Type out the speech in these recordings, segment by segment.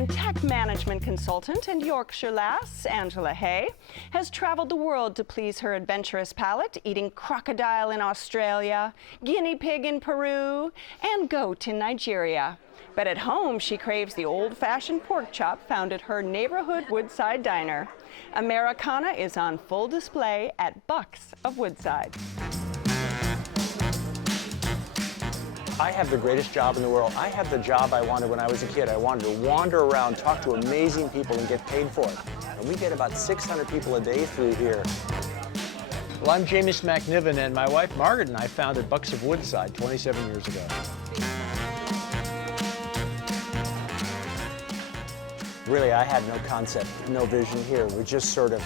And tech management consultant and Yorkshire lass, Angela Hay, has traveled the world to please her adventurous palate, eating crocodile in Australia, guinea pig in Peru, and goat in Nigeria. But at home, she craves the old-fashioned pork chop found at her neighborhood Woodside diner. Americana is on full display at Bucks of Woodside. I have the greatest job in the world. I have the job I wanted when I was a kid. I wanted to wander around, talk to amazing people, and get paid for it. And we get about 600 people a day through here. Well, I'm James McNiven, and my wife Margaret and I founded Bucks of Woodside 27 years ago. Really, I had no concept, no vision here. We're just sort of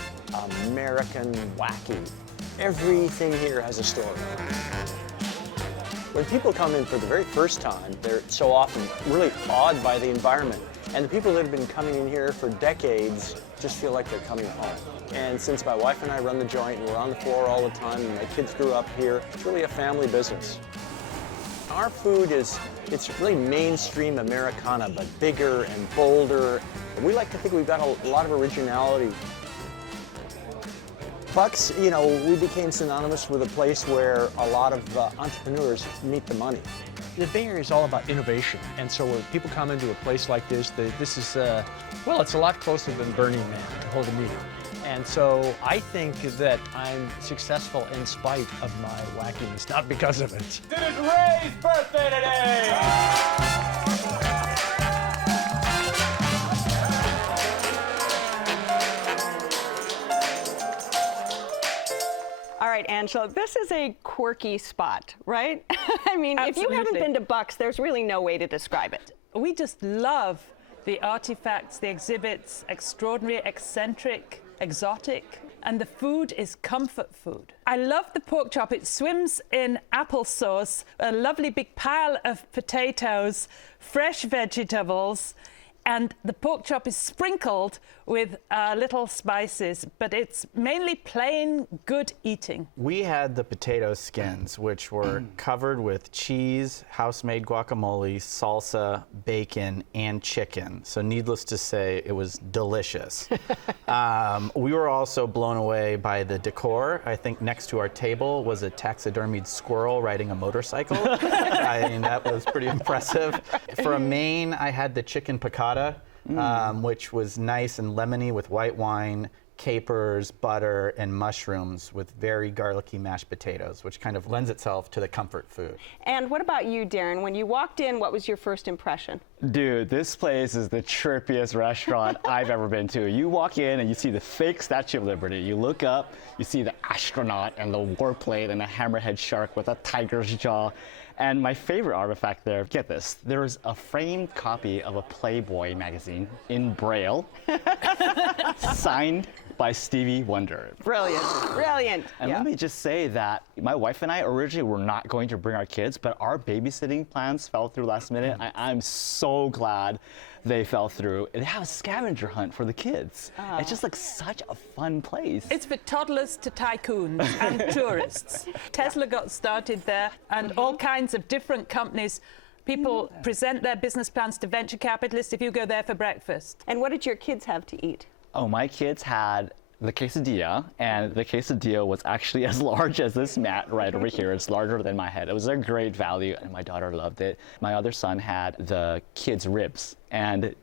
American wacky. Everything here has a story. When people come in for the very first time, they're so often really awed by the environment. And the people that have been coming in here for decades just feel like they're coming home. And since my wife and I run the joint and we're on the floor all the time and my kids grew up here, it's really a family business. Our food it's really mainstream Americana, but bigger and bolder. We like to think we've got a lot of originality. Bucks, you know, we became synonymous with a place where a lot of entrepreneurs meet the money. The Bay Area is all about innovation, and so when people come into a place like this, this is, well, it's a lot closer than Burning Man to hold a meeting. And so I think that I'm successful in spite of my wackiness, not because of it. It is Ray's birthday today! All right, Angela, this is a quirky spot, right? I mean, Absolutely. If you haven't been to Bucks, there's really no way to describe it. We just love the artifacts, the exhibits, extraordinary, eccentric, exotic, and the food is comfort food. I love the pork chop. It swims in applesauce, a lovely big pile of potatoes, fresh vegetables, and the pork chop is sprinkled with little spices, but it's mainly plain, good eating. We had the potato skins, which were covered with cheese, house-made guacamole, salsa, bacon, and chicken. So needless to say, it was delicious. We were also blown away by the decor. I think next to our table was a taxidermied squirrel riding a motorcycle. I mean, that was pretty impressive. For a main, I had the chicken piccata, which was nice and lemony with white wine, capers, butter, and mushrooms with very garlicky mashed potatoes, which kind of lends itself to the comfort food. And what about you, Darren? When you walked in, what was your first impression? Dude, this place is the chirpiest restaurant I've ever been to. You walk in and you see the fake Statue of Liberty. You look up, you see the astronaut and the warplate and a hammerhead shark with a tiger's jaw. And my favorite artifact there, get this, there's a framed copy of a Playboy magazine in Braille, signed by Stevie Wonder. Brilliant, brilliant. And let me just say that my wife and I originally were not going to bring our kids, but our babysitting plans fell through last minute. I'm so glad they fell through. They have a scavenger hunt for the kids. It's just like such a fun place. It's for toddlers to tycoons and tourists. Tesla got started there, and all kinds of different companies. People present their business plans to venture capitalists if you go there for breakfast. And what did your kids have to eat? Oh, my kids had the quesadilla, and the quesadilla was actually as large as this mat right over here. It's larger than my head. It was a great value, and my daughter loved it. My other son had the kids' ribs, and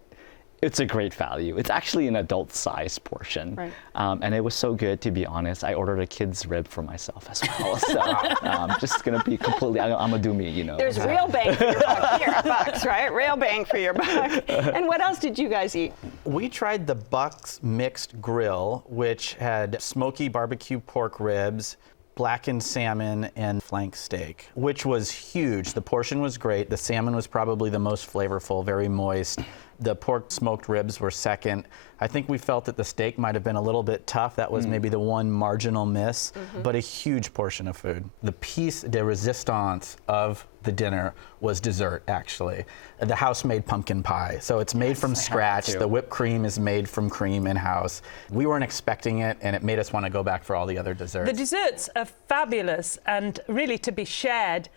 it's a great value. It's actually an adult-sized portion. Right. And it was so good, to be honest. I ordered a kid's rib for myself as well. So just going to be completely, I'm going to do me, you know. There's real bang for your buck here at Bucks, right? Real bang for your buck. And what else did you guys eat? We tried the Bucks Mixed Grill, which had smoky barbecue pork ribs, blackened salmon, and flank steak, which was huge. The portion was great. The salmon was probably the most flavorful, very moist. The pork smoked ribs were second. I think we felt that the steak might have been a little bit tough. That was maybe the one marginal miss, but a huge portion of food. The piece de resistance of the dinner was dessert, actually. The house-made pumpkin pie. So it's made from scratch. The whipped cream is made from cream in-house. We weren't expecting it, and it made us want to go back for all the other desserts. The desserts are fabulous and really to be shared.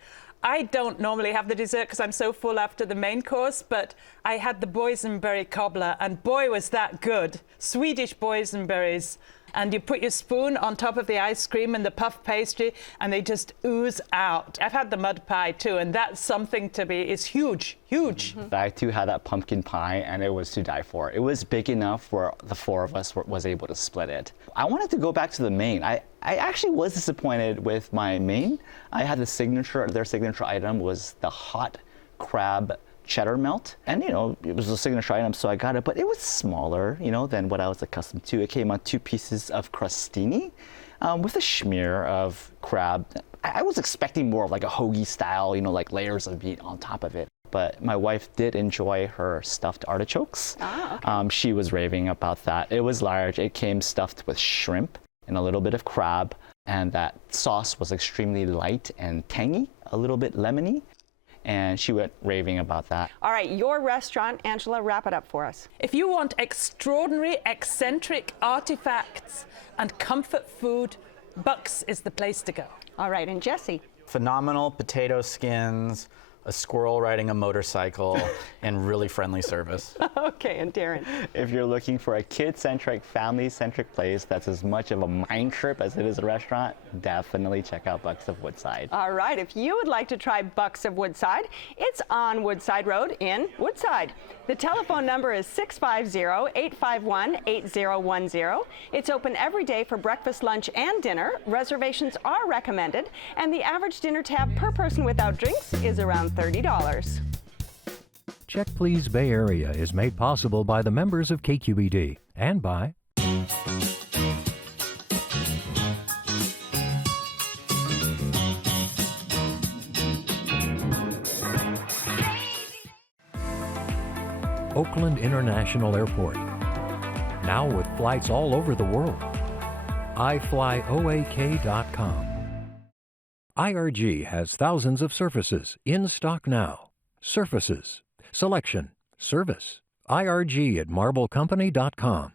I don't normally have the dessert because I'm so full after the main course, but I had the boysenberry cobbler, and boy, was that good. Swedish boysenberries. And you put your spoon on top of the ice cream and the puff pastry, and they just ooze out. I've had the mud pie too, and that's something to be, it's huge, huge. I too had that pumpkin pie, and it was to die for. It was big enough where the four of us was able to split it. I wanted to go back to the main. I actually was disappointed with my main. I had their signature item was the hot crab cheddar melt, and it was a signature item, so I got it, but it was smaller than what I was accustomed to. It came on 2 pieces of crostini with a smear of crab. I was expecting more of like a hoagie style, like layers of meat on top of it, but my wife did enjoy her stuffed artichokes. Okay. She was raving about that. It was large. It came stuffed with shrimp and a little bit of crab, and that sauce was extremely light and tangy, a little bit lemony. And she went raving about that. All right, your restaurant, Angela, wrap it up for us. If you want extraordinary, eccentric artifacts and comfort food, Buck's is the place to go. All right, and Jesse? Phenomenal potato skins, a squirrel riding a motorcycle, and really friendly service. Okay, and Darren? If you're looking for a kid-centric, family-centric place that's as much of a mind trip as it is a restaurant, definitely check out Buck's of Woodside. All right, if you would like to try Buck's of Woodside, it's on Woodside Road in Woodside. The telephone number is 650-851-8010. It's open every day for breakfast, lunch, and dinner. Reservations are recommended, and the average dinner tab per person without drinks is around $30. Check Please Bay Area is made possible by the members of KQED and by Oakland International Airport, now with flights all over the world. iFlyOAK.com. IRG has thousands of surfaces in stock now. Surfaces, selection, service. IRG at MarbleCompany.com.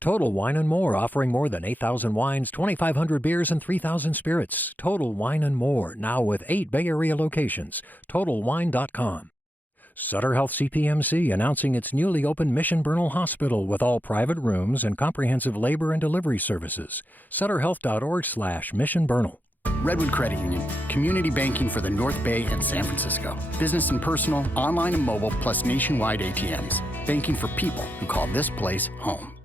Total Wine & More, offering more than 8,000 wines, 2,500 beers, and 3,000 spirits. Total Wine & More, now with 8 Bay Area locations. TotalWine.com. Sutter Health CPMC announcing its newly opened Mission Bernal Hospital with all private rooms and comprehensive labor and delivery services. SutterHealth.org/Mission Bernal. Redwood Credit Union, community banking for the North Bay and San Francisco. Business and personal, online and mobile, plus nationwide ATMs. Banking for people who call this place home.